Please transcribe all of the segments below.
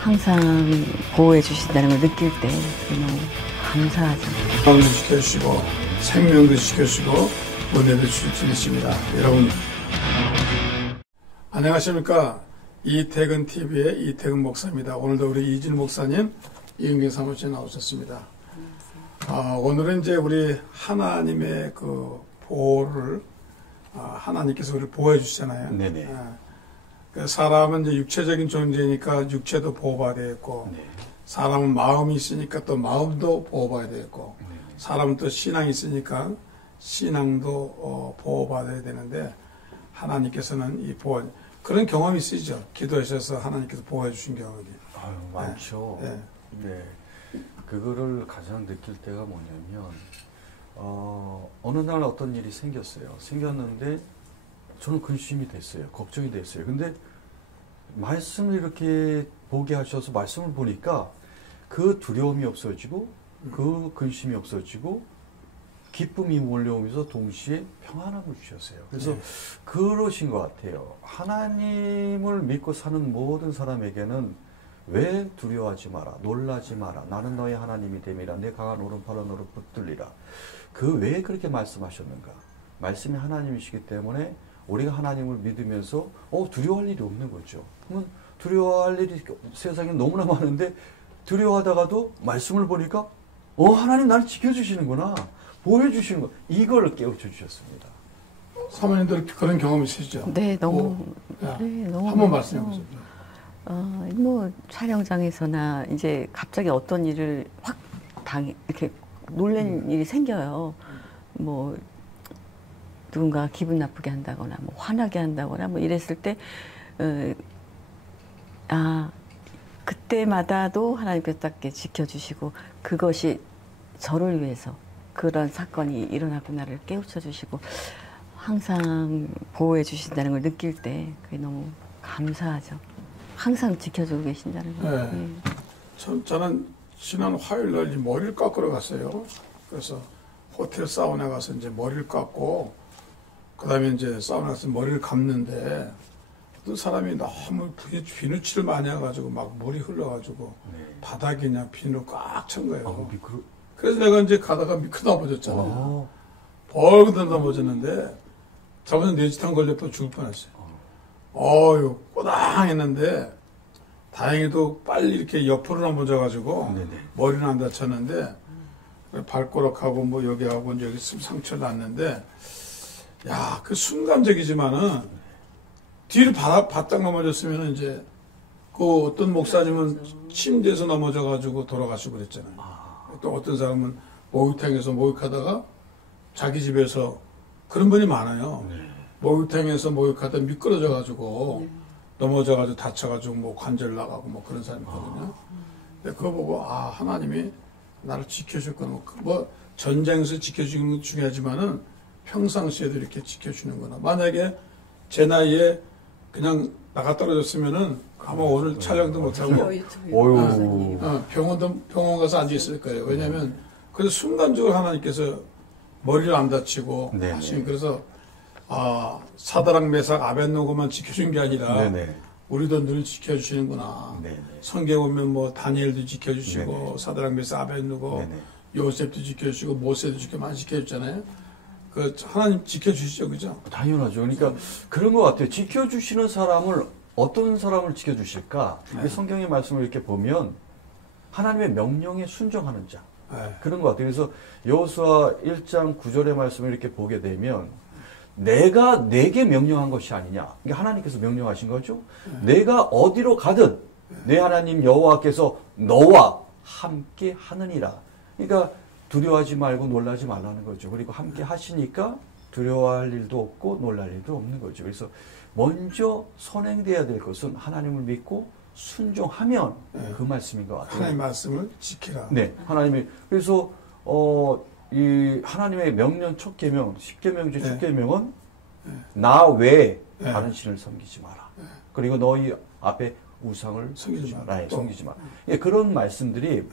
항상 보호해 주신다는 걸 느낄 때 너무 감사하죠. 건강도 지켜주시고 생명도 지켜주시고 은혜도 주시십니다. 여러분 안녕하십니까. 이태근 TV의 이태근 목사입니다. 오늘도 우리 이진우 목사님 이은경 사무실에 나오셨습니다. 오늘은 이제 우리 하나님의 그 보호를 하나님께서 우리를 보호해 주시잖아요. 네네. 그 사람은 이제 육체적인 존재니까 육체도 보호받아야 있고, 네. 사람은 마음이 있으니까 또 마음도 보호받아야 되고, 사람은 또 신앙이 있으니까 신앙도 보호받아야 되는데, 하나님께서는 이 보호, 그런 경험이 있으시죠? 기도하셔서 하나님께서 보호해 주신 경험이. 아유, 많죠. 네. 네. 그거를 가장 느낄 때가 뭐냐면, 어느 날 어떤 일이 생겼어요. 생겼는데, 저는 근심이 됐어요. 걱정이 됐어요. 근데, 말씀을 이렇게 보게 하셔서 말씀을 보니까, 그 두려움이 없어지고, 그 근심이 없어지고, 기쁨이 몰려오면서 동시에 평안함을 주셨어요. 그래서 그러신 것 같아요. 하나님을 믿고 사는 모든 사람에게는 왜 두려워하지 마라, 놀라지 마라, 나는 너의 하나님이 됨이라, 내 강한 오른팔은 너를 붙들리라. 그 왜 그렇게 말씀하셨는가? 말씀이 하나님이시기 때문에 우리가 하나님을 믿으면서 두려워할 일이 없는 거죠. 그러면 두려워할 일이 세상에 너무나 많은데 두려워하다가도 말씀을 보니까 하나님 나를 지켜주시는구나, 보여주시는 거, 이걸 깨우쳐 주셨습니다. 사모님들 그런 경험 있으시죠? 네, 너무 한번 말씀해 보세요. 뭐 촬영장에서나 이제 갑자기 어떤 일을 확 이렇게 놀란 일이 생겨요. 뭐 누군가 기분 나쁘게 한다거나 뭐 화나게 한다거나 뭐 이랬을 때 그때마다도 하나님께서 딱 지켜주시고, 그것이 저를 위해서 그런 사건이 일어났구나를 깨우쳐 주시고 항상 보호해 주신다는 걸 느낄 때 그게 너무 감사하죠. 항상 지켜주고 계신다는 거. 네. 네. 저는 지난 화요일 날 머리를 깎으러 갔어요. 그래서 호텔 사우나 가서 이제 머리를 깎고, 그 다음에 이제 사우나 가서 머리를 감는데, 어떤 사람이 너무 비누칠을 많이 해가지고 막 물이 흘러가지고 바닥에 그냥 비누로 꽉 찬 거예요. 그래서 내가 이제 가다가 미끄 넘어졌잖아요. 벌겋게 넘어졌는데, 저번에 뇌지탕 걸려서 죽을 뻔했어요. 꼬당했는데, 다행히도 빨리 이렇게 옆으로 넘어져가지고, 머리는 안 다쳤는데, 발가락하고 뭐 여기하고 여기 상처를 났는데, 야, 그 순간적이지만은, 뒤를 바짝 넘어졌으면 이제, 그 어떤 목사님은 침대에서 넘어져가지고 돌아가시고 그랬잖아요. 또 어떤 사람은 목욕탕에서 목욕하다가 자기 집에서, 그런 분이 많아요. 목욕탕에서 목욕하다가 미끄러져가지고 넘어져가지고 다쳐가지고 뭐 관절 나가고 뭐 그런 사람이 있거든요. 근데 그거 보고 하나님이 나를 지켜줬구나. 뭐 전쟁에서 지켜주는 건 중요하지만은 평상시에도 이렇게 지켜주는구나. 만약에 제 나이에 그냥 나가 떨어졌으면은 아마 오늘 촬영도 못하고 병원 가서 앉아 있을 거예요. 왜냐하면 그래서 순간적으로 하나님께서 머리를 안 다치고 하시니, 그래서 사드락 메삭 아벳노고만 지켜준 게 아니라 우리도 늘 지켜주시는구나. 성경 보면 뭐 다니엘도 지켜주시고 사드락 메삭 아벳노고 요셉도 지켜주시고 모세도 많이 지켜줬잖아요. 그 하나님 지켜주시죠, 그죠? 당연하죠. 그러니까 그런 것 같아요. 지켜주시는 사람을, 어떤 사람을 지켜주실까? 성경의 말씀을 이렇게 보면 하나님의 명령에 순종하는 자, 그런 것 같아요. 그래서 여호수아 1장 9절의 말씀을 이렇게 보게 되면, 내가 내게 명령한 것이 아니냐, 이게 하나님께서 명령하신 거죠. 내가 어디로 가든 내 하나님 여호와께서 너와 함께 하느니라. 그러니까 두려워하지 말고 놀라지 말라는 거죠. 그리고 함께 하시니까 두려워할 일도 없고 놀랄 일도 없는 거죠. 그래서 먼저 선행돼야 될 것은 하나님을 믿고 순종하면 그 말씀인 것 같아요. 하나님의 말씀을 지키라. 네, 하나님이. 그래서 이 하나님의 명령 첫 계명, 10계명 중 첫 계명은 나 외에 다른 신을 섬기지 마라. 그리고 너희 앞에 우상을 섬기지 마라. 섬기지 마라. 그런 말씀들이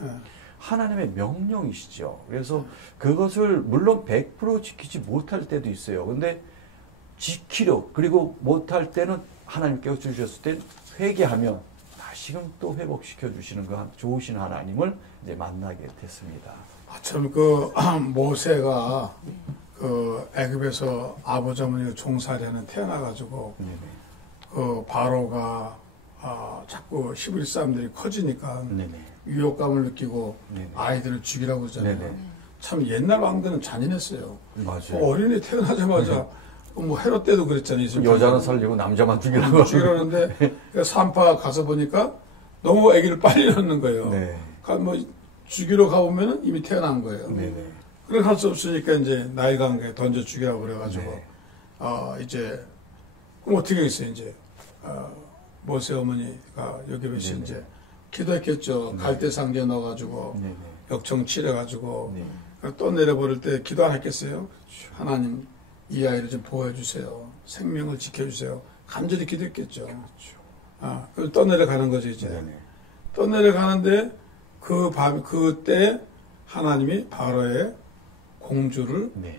하나님의 명령이시죠. 그래서 그것을 물론 100% 지키지 못할 때도 있어요. 근데 지키려, 그리고 못할 때는 하나님께서 주셨을 때 회개하면 다시금 또 회복시켜 주시는 그 좋으신 하나님을 이제 만나게 됐습니다. 참 그 모세가 그 애굽에서 아버지 어머니가 종살이하는 태어나가지고 네네. 그 바로가 자꾸 히브리 사람들이 커지니까 네네. 위협감을 느끼고 네네. 아이들을 죽이라고 그러잖아요. 네네. 참 옛날 왕들은 잔인했어요. 맞아요. 어린이 태어나자마자 뭐 헤롯 때도 그랬잖아요. 여자는 살리고 남자만 죽이라고. 죽이라는데 그 산파 가서 보니까 너무 아기를 빨리 낳는 거예요. 네. 그러니까 뭐 죽이러 가보면은 이미 태어난 거예요. 네네. 그래 할 수 없으니까 이제 나이가 한 게 던져 죽이라고 그래가지고 네. 이제 그럼 어떻게 했어요 이제 모세 어머니가 여기 계시 네네. 이제 기도했겠죠. 네. 갈대 상자에 넣어가지고 네네. 역청 칠해가지고 네. 또 내려버릴 때 기도 안 했겠어요? 하나님 이 아이를 좀 보호해 주세요. 생명을 지켜주세요. 간절히 기도했겠죠. 그리고 떠내려가는 거죠 이제. 네네. 떠내려가는데 그때 하나님이 바로의 공주를 네.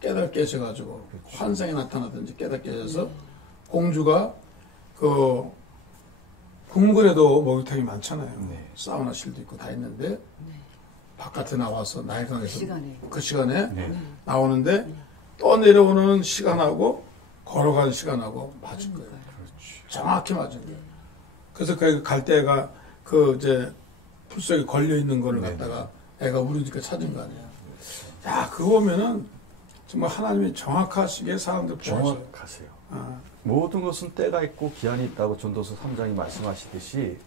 깨닫게 하셔가지고 그렇죠. 환상에 나타나든지 깨닫게 하셔서 공주가 그 궁궐에도 목욕탕이 많잖아요. 네. 사우나실도 있고 다 있는데 바깥에 나와서 나일강에서 시간에. 그 시간에 네. 나오는데 또 내려오는 시간하고 걸어가는 시간하고 맞은 거예요. 정확히 맞은 거예요. 그래서 그 갈대가 그 이제 풀속에 걸려 있는 거를 네. 갖다가 애가 울으니까 찾은 거 아니에요. 야, 그거 보면은 정말 하나님이 정확하시게 사람들 보셔요. 정확하세요. 모든 것은 때가 있고 기한이 있다고 전도서 3장이 말씀하시듯이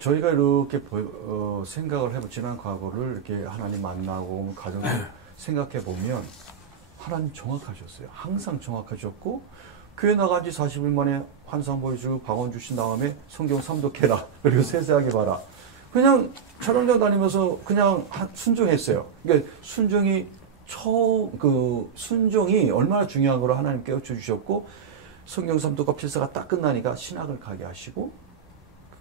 저희가 이렇게 생각을 해보 지난 과거를 이렇게 하나님 만나고 가정을 생각해 보면 하나님 정확하셨어요. 항상 정확하셨고 교회 나간 지 40일 만에 환상 보여주고 방언 주신 다음에 성경 삼독해라. 그리고 세세하게 봐라. 그냥 촬영장 다니면서 그냥 순종했어요. 그러니까 순종이 얼마나 중요한 걸 하나님 깨우쳐 주셨고 성경 삼독과 필사가 딱 끝나니까 신학을 가게 하시고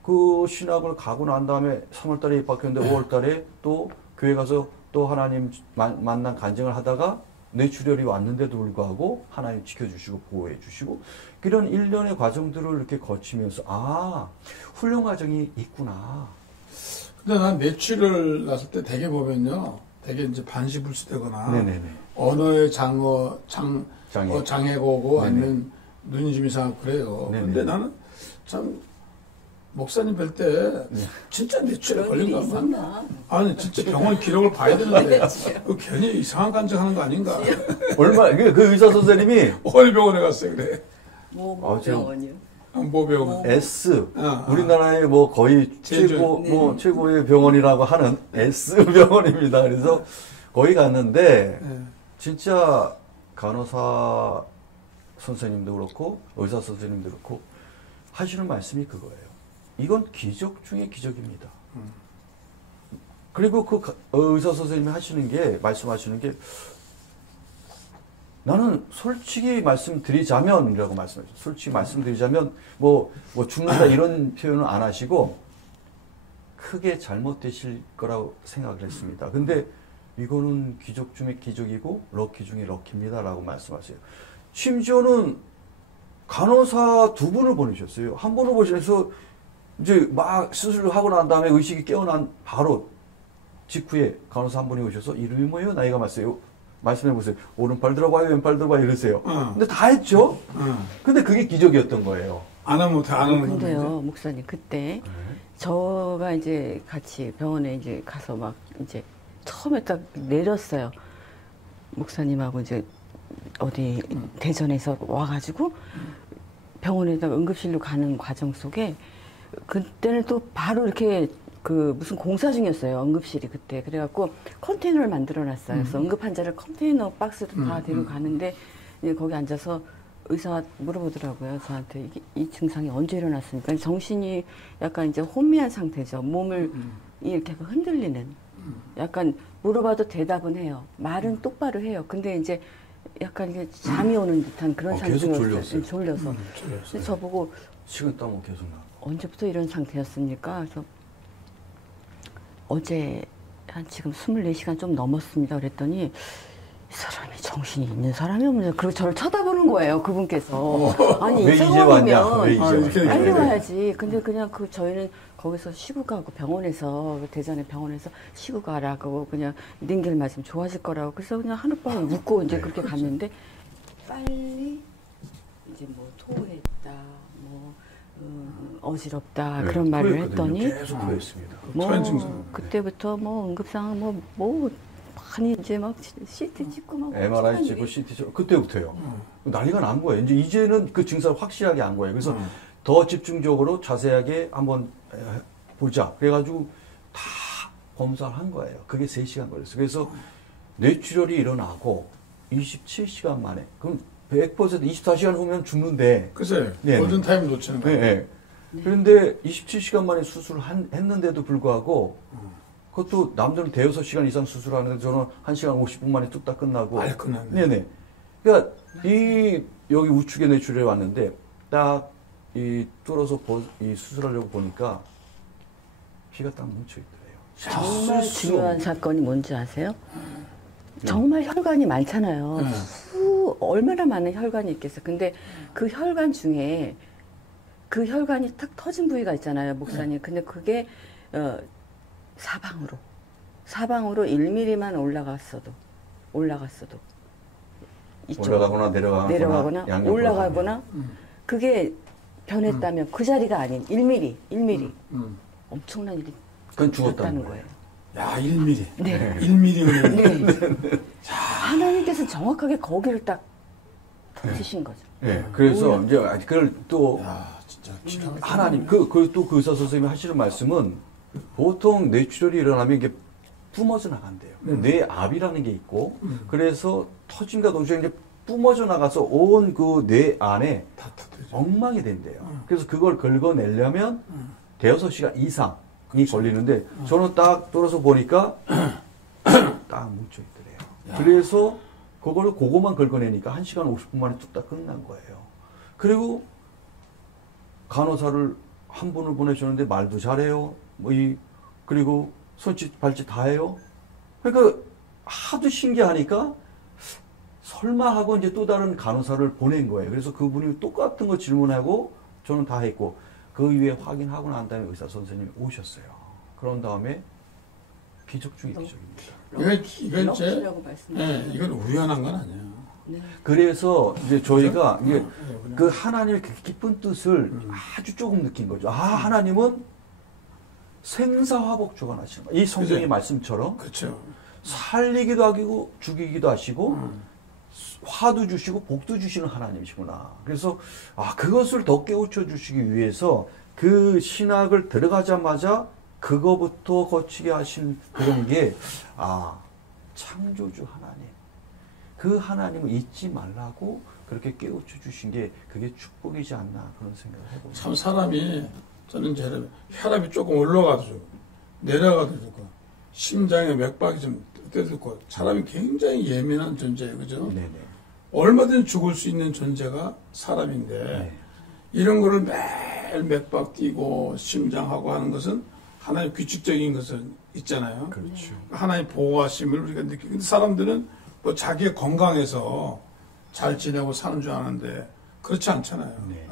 그 신학을 가고 난 다음에 3월달에 입학했는데 5월달에 또 교회 가서 또 하나님 만난 간증을 하다가 뇌출혈이 왔는데도 불구하고 하나님 지켜주시고 보호해 주시고 그런 일련의 과정들을 이렇게 거치면서 훈련 과정이 있구나. 근데 난 뇌출혈 났을 때 대개 보면요. 되게 이제 반시불수되거나 네네네. 언어의 장애가 오고 네네. 아니면 눈이 좀 이상하고 그래요. 네네. 근데 나는 참 목사님 뵐 때 진짜 뇌출혈 걸린 거 맞나? 아니 진짜 병원 기록을 봐야 되는데 그 괜히 이상한 간증하는 거 아닌가? 그 의사 선생님이 어느 병원에 갔어요 그래? 뭐 병원이요? 모병원. S 우리나라의 뭐 거의 제주. 최고의 병원이라고 하는 S 병원입니다. 그래서 거기 갔는데 진짜 간호사 선생님도 그렇고 의사 선생님도 그렇고 하시는 말씀이 그거예요. 이건 기적 중의 기적입니다. 그리고 그 의사 선생님이 말씀하시는 게 나는 솔직히 말씀드리자면이라고 말씀하셨어요. 솔직히 말씀드리자면 뭐 죽는다 이런 표현은 안 하시고 크게 잘못되실 거라고 생각을 했습니다. 근데 이거는 기적 중의 기적이고 럭키 중의 럭키입니다라고 말씀하세요. 심지어는 간호사 2분을 보내셨어요. 한 분을 보셔서 이제 막 수술을 하고 난 다음에 의식이 깨어난 바로 직후에 간호사 한 분이 오셔서 이름이 뭐예요? 나이가 맞어요? 말씀해 보세요. 오른팔 들어봐요, 왼팔 들어봐요 이러세요. 근데 다 했죠? 근데 그게 기적이었던 거예요. 안 하면 못해, 안 하는 근데요, 건데. 목사님, 그때 저가 이제 같이 병원에 이제 가서 막 이제 처음에 딱 내렸어요. 목사님하고 이제 어디 대전에서 와가지고 병원에다가 응급실로 가는 과정 속에 그때는 또 바로 이렇게 그 무슨 공사 중이었어요. 응급실이 그때. 그래갖고 컨테이너를 만들어 놨어요. 그래서 응급 환자를 컨테이너 박스로 다 데려가는데 이제 거기 앉아서 의사가 물어보더라고요. 저한테 이 증상이 언제 일어났습니까? 정신이 약간 이제 혼미한 상태죠. 몸을 이렇게 흔들리는. 약간 물어봐도 대답은 해요. 말은 똑바로 해요. 근데 이제 약간 이게 잠이 오는 듯한 그런 계속 상태였어요. 졸렸어요. 졸려서. 근데 저보고 식은 땀은 계속 나. 언제부터 이런 상태였습니까? 그래서 어제 한 지금 24시간 좀 넘었습니다. 그랬더니 이 사람이 정신이 있는 사람이 없는 그리고 저를 쳐다보는 거예요. 그분께서. 아니 왜 이 이제 왔냐? 상황이면 왜 이제 왔냐? 빨리 와야지. 근데 그냥 저희는 거기서 쉬고 가고 병원에서 대전의 병원에서 쉬고 가라고 그냥 링겔 맞으면 좋아질 거라고 그래서 그냥 하룻밤 묵고 이제 그렇게 갔는데 빨리 이제 뭐 토했다 뭐 어지럽다 그런 말을 했더니 계속 후회했습니다. 뭐 토한 증상. 그때부터 뭐 응급상 뭐 많이 이제 막 CT 찍고 막 MRI 찍고 CT 찍고 그때부터요. 난리가 난 거예요. 이제는 그 증상을 확실하게 안 거예요. 그래서 더 집중적으로 자세하게 한번 보자. 그래가지고 다 검사를 한 거예요. 그게 3시간 걸렸어요. 그래서 뇌출혈이 일어나고 27시간 만에 그럼 100% 24시간 후면 죽는데 글쎄, 네. 골든타임 놓치는 거예요. 네. 그런데 27시간 만에 수술을 했는데도 불구하고 그것도 남들은 대여섯 시간 이상 수술하는데 저는 1시간 50분 만에 뚝딱 끝나고. 빨리 끝났네. 네네. 그러니까 여기 우측에 뇌출혈이 왔는데 딱 뚫어서 이 수술하려고 보니까 피가 딱 뭉쳐 있더래요. 정말 중요한 사건이 뭔지 아세요? 정말 혈관이 많잖아요. 얼마나 많은 혈관이 있겠어요. 근데 그 혈관 중에 그 혈관이 탁 터진 부위가 있잖아요, 목사님. 근데 그게 사방으로 1mm만 올라갔어도 이쪽으로. 올라가거나 내려가거나 올라가거나 그게 변했다면 그 자리가 아닌 1mm 엄청난 일이 그건 죽었다는 있었다는 거예요. 야, 1mm. 네. 1mm면. 네. 하나님께서 정확하게 거기를 딱 터지신 거죠. 네. 그래서 이제 그걸 또 야, 진짜 기가 막히네. 하나님 또 그 의사 선생님이 하시는 말씀은 보통 뇌출혈이 일어나면 이게 뿜어져 나간대요. 뇌압이라는 게 있고 그래서 터짐과 동시에 이제 뿜어져 나가서 온 그 뇌 안에 다 터뜨리죠. 엉망이 된대요. 그래서 그걸 긁어내려면 대여섯 시간 이상이 걸리는데 저는 딱 뚫어서 보니까 딱 뭉쳐 있더래요. 그래서 그거만 긁어내니까 1시간 50분 만에 뚝딱 끝난 거예요. 그리고 간호사를 한 분을 보내주는데 말도 잘해요. 그리고 손짓 발짓 다 해요. 그러니까 하도 신기하니까 설마 하고 이제 또 다른 간호사를 보낸 거예요. 그래서 그분이 똑같은 거 질문하고 저는 다 했고 그 이후에 확인하고 난 다음에 의사 선생님이 오셨어요. 그런 다음에 기적 중의 기적입니다. 이건 이제, 럭키라고 말씀하셨어요. 이건 우연한 건 아니에요. 네. 그래서 이제 저희가 이게 그냥. 그 하나님의 그 깊은 뜻을 아주 조금 느낀 거죠. 하나님은 생사화복 주관하시는 거예요. 이 성경의 그죠? 말씀처럼 그렇죠. 살리기도 하고 죽이기도 하시고 화도 주시고 복도 주시는 하나님이시구나. 그래서 그것을 더 깨우쳐 주시기 위해서 그 신학을 들어가자마자 그거부터 거치게 하신 그런 게 창조주 하나님. 그 하나님을 잊지 말라고 그렇게 깨우쳐 주신 게 그게 축복이지 않나 그런 생각을 해봅니다. 참 사람이 저는 이제 혈압이 조금 올라가도 좋고 내려가도 좋고 심장에 맥박이 좀 뜨고 사람이 굉장히 예민한 존재예요. 그죠? 네네. 얼마든지 죽을 수 있는 존재가 사람인데 네. 이런 거를 매일 맥박 뛰고 심장하고 하는 것은 하나의 규칙적인 것은 있잖아요. 그렇죠. 하나의 보호하심을 우리가 느끼고 근데 사람들은 뭐 자기의 건강해서 잘 지내고 사는 줄 아는데 그렇지 않잖아요. 네.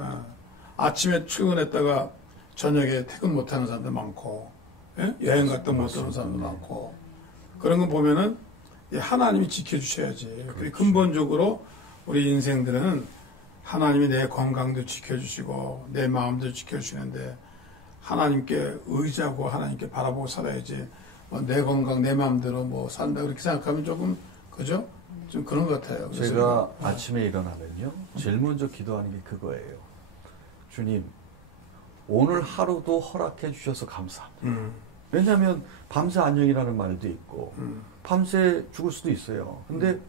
아침에 출근했다가 저녁에 퇴근 못하는 사람도 많고 여행 갔다 못 오는 사람도 많고 그런 거 보면은 하나님이 지켜주셔야지. 그리고 근본적으로 우리 인생들은 하나님이 내 건강도 지켜주시고 내 마음도 지켜주시는데 하나님께 의지하고 하나님께 바라보고 살아야지. 내 건강 내 마음대로 산다 그렇게 생각하면 조금 그죠? 좀 그런 것 같아요. 그래서 제가 아침에 일어나면요 제일 먼저 기도하는 게 그거예요. 주님 오늘 하루도 허락해 주셔서 감사합니다. 왜냐하면 밤새 안녕이라는 말도 있고 밤새 죽을 수도 있어요. 근데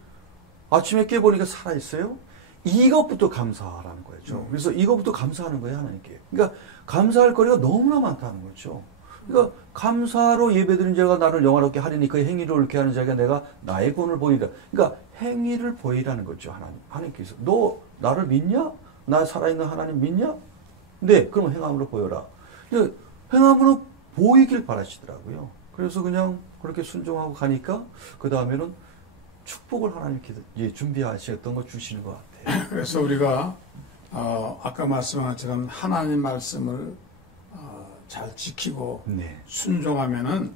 아침에 깨보니까 살아있어요. 이것부터 감사하라는 거죠. 그래서 이것부터 감사하는 거예요, 하나님께. 그러니까 감사할 거리가 너무나 많다는 거죠. 그러니까 감사로 예배드린 자가 나를 영화롭게 하리니 그 행위를 옳게 하는 자가 내가 나의 구원을 보이리라. 그러니까 행위를 보이라는 거죠, 하나님께서. 너 나를 믿냐? 나 살아있는 하나님 믿냐? 네, 그럼 행함으로 보여라. 행함으로 보이길 바라시더라고요. 그래서 그냥 그렇게 순종하고 가니까 그 다음에는 축복을 하나님께 준비하셨던 거 주시는 것 같아요. 그래서 우리가 아까 말씀한 것처럼 하나님 말씀을 잘 지키고 네. 순종하면은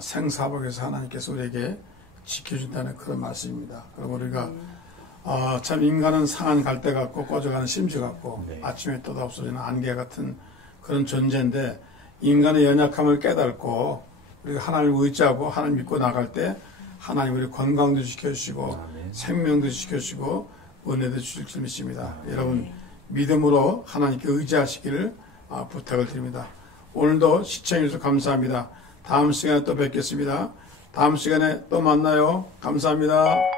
생사복에서 하나님께서 우리에게 지켜준다는 그런 말씀입니다. 그리고 우리가 참 인간은 상한 갈대 같고 꺼져가는 심지 같고 네. 아침에 떠다 없어지는 안개 같은 그런 존재인데 인간의 연약함을 깨닫고 우리가 하나님을 의지하고 하나님 믿고 나갈 때 하나님 우리 건강도 지켜주시고 아멘. 생명도 지켜주시고 은혜도 주실 줄 믿습니다. 여러분 믿음으로 하나님께 의지하시기를 부탁을 드립니다. 오늘도 시청해주셔서 감사합니다. 다음 시간에 또 뵙겠습니다. 다음 시간에 또 만나요. 감사합니다.